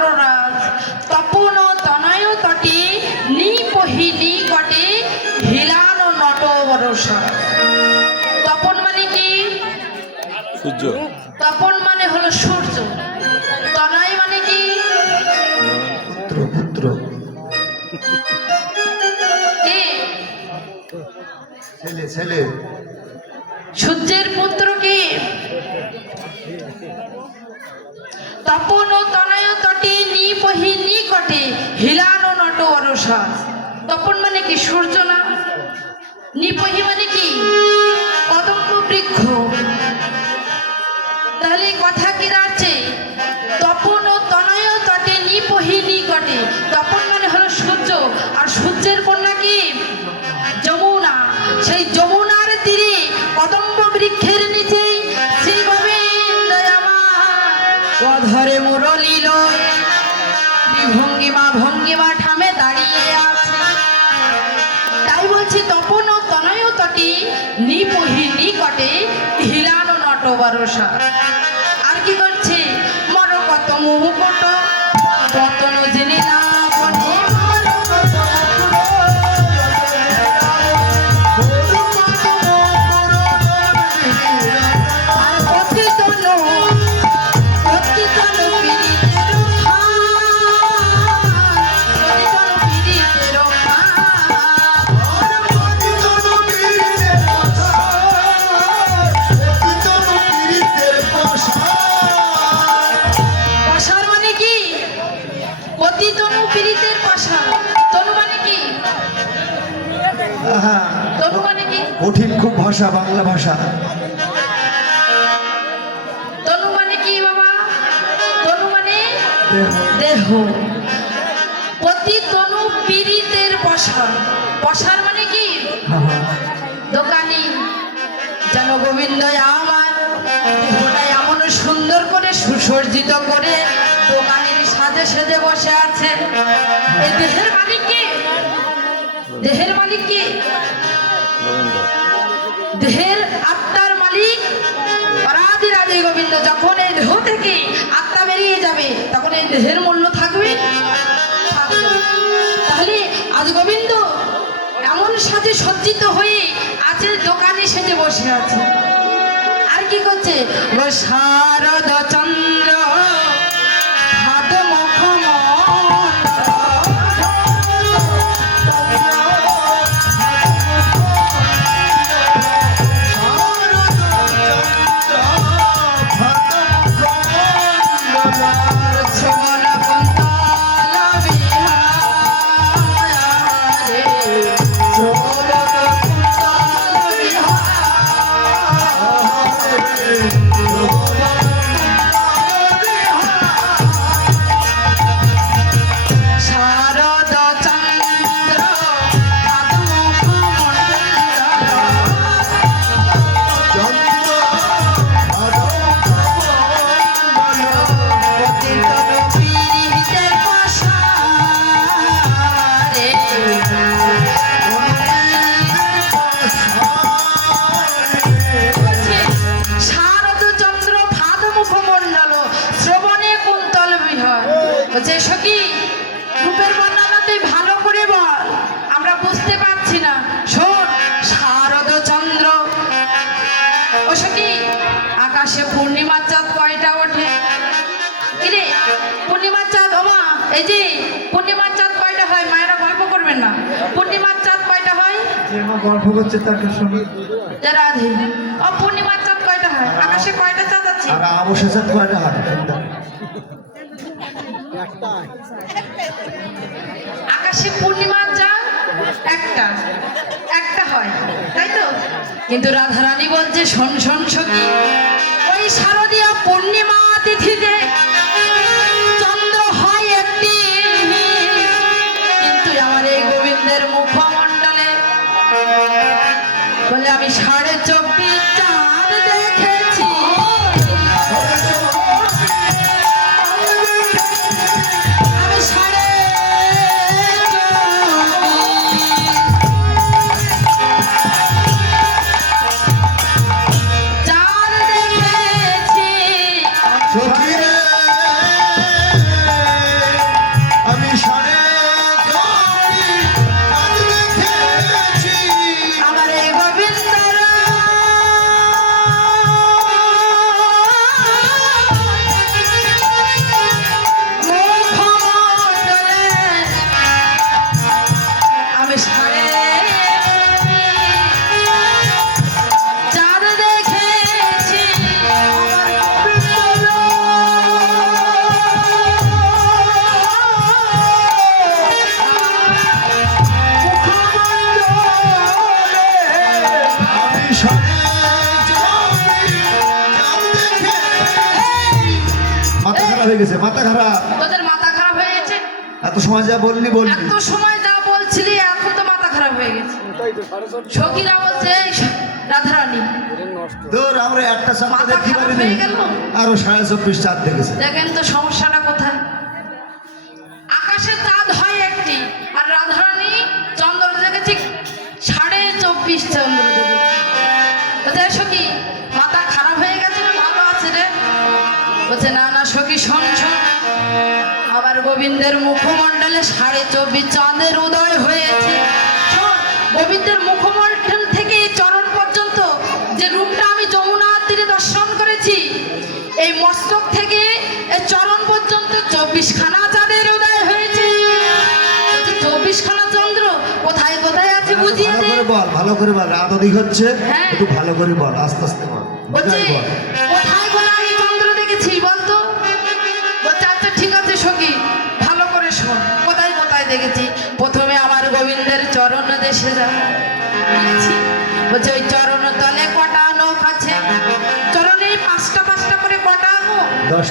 নররাজ তপন তনয় তটে নিপহি নিকটে হিলানো নট বরসা। তপন মানে কি? সূর্য। তপন মানে হলো সূর্য। তনয় মানে কি? পুত্র পুত্র কে? ছেলে ছেলে। সূর্যের পুত্র কে? তপন তনয় তটে নিপহি নিকটে হিলানো নট বরসা। তপন মানে কি? সূর্য না? নিপহি মানে কি? কদম্ব বৃক্ষ। তাহলে কথা কি দাঁড়াচ্ছে? তপন ও তনয় তটে নিপহি নিকটে। তপন মানে হলো সূর্য, আর সূর্যের কন্যা কি? যমুনা। সেই যমুনার তীরে কদম্ব বৃক্ষের নিচেই শ্রী গোবিন্দ আমার অধরে মুরলী লয়ে ভঙ্গিমা ভঙ্গিমা ঠামে দাঁড়িয়ে আছে। তাই বলছি তপন ও তনয় তটে নিপহি নিকটে হিলানো নট বরসা। আর কি করছে? মর কত মুকুট রতন জেনে না বনে আর অতি তনু পীড়িতের পাশার মানে কি? অতি তনু পীড়িতের পাশা। তনু মানে কি? তনু মানে কি? কঠিন খুব ভাষা, বাংলা ভাষা। তনু মানে কি বাবা? তনু মানে দেহ। দেহ। অতি তনু পীড়িতের পশা। পশার মানে কি? দোকানি। যেন গোবিন্দ আমার দেহটা এমন সুন্দর করে সুসজ্জিত করে দোকানের সাজে সেজে বসে আছে। এই দেহের মালিক কে? দেহের মালিক কে? দেহের আত্মার মালিক রাধে রাধে গোবিন্দ। যখন এই দেহ থেকে আত্মা বেরিয়ে যাবে তখন এই দেহের মূল্য থাকবে? থাকবে না। তাহলে আজ গোবিন্দ এমন সাজে সজ্জিত হয়ে আছে, দোকানে সেজে বসে আছে। আর কি করছে? ও শারদ চন্দ্র হাত মুখ বলছে সখী রূপের বর্ণনা তুই ভালো করে বল, আমরা বুঝতে পারছি না। শোন, শারদ চন্দ্র। ও সখী, আকাশে পূর্ণিমার চাঁদ কয়টা ওঠে? কিরে পূর্ণিমার চাঁদ? ও মা, এই যে পূর্ণিমার চাঁদ কয়টা হয়? মায়েরা গল্প করবেন না। পূর্ণিমার চাঁদ কয়টা হয়? যে মা গল্প করছে তাকে শুনি। রাধে, ও পূর্ণিমার চাঁদ কয়টা হয়? আকাশে কয়টা চাঁদ আছে? আর অবশ্য চাঁদ কয়টা হয়? আকাশে পূর্ণিমার চাঁদ একটা একটা হয়, তাই তো? কিন্তু রাধারানী বলছে শোন শোন সখী, ওই শারদীয়া পূর্ণিমা তিথিতে চন্দ্র হয় একটি, কিন্তু আমার এই গোবিন্দের মুখমণ্ডলে বলে আমি 24.5 চাঁদ দেখেছি। সখী রে মাথা খারাপ। তোদের মাথা খারাপ হয়ে গেছে? এত সময় যা বললি বললি। এত সময় যা বলছিলি এখন তো মাথা খারাপ হয়ে গেছে। সখীরা বলছে এই রাধারানী তোর আমরা একটা চাঁদ মাথা দেখতে খারাপ পারিনি, হয়ে গেল। আরো 24.5 চাঁদ দেখেছে। দেখেন তো সমস্যাটা কোথায়। আকাশে চাঁদ হয় একটি, আর রাধারানী চন্দ্র দেখেছি 24.5 চন্দ্র দেখেছি। সখী মাথা খারাপ হয়ে গেছে না ভালো আছে রে? বলছে না না সখী শোন শোন, আবার গোবিন্দের মুখমণ্ডলে 24.5 চাঁদের উদয় হয়েছে। শোন, গোবিন্দের মুখমণ্ডল থেকে এই চরণ পর্যন্ত যে রূপটা আমি যমুনার তীরে দর্শন করেছি, এই মস্তক থেকে এই চরণ পর্যন্ত 24খানা চাঁদের উদয় হয়েছে। 24খানা চন্দ্র কোথায় কোথায় আছে বুঝিয়ে ভালো দে। করে বল, ভালো করে বল, রাত অধিক হচ্ছে, হ্যাঁ। একটু ভালো করে বল, আস্তে আস্তে বল, বলছে বুঝাই বল। কোথায় কোথায় আমি চন্দ্র দেখেছি বলতো? বলছে আচ্ছা ঠিক আছে সখী, ভালো করে শোন কোথায় কোথায় দেখেছি। প্রথমে আমার গোবিন্দের চরণ দেশে যা দেখেছি। বলছে ওই চরণ তলে কটা নখ আছে, চরণে 5টা 5টা করে কটা নখ। 10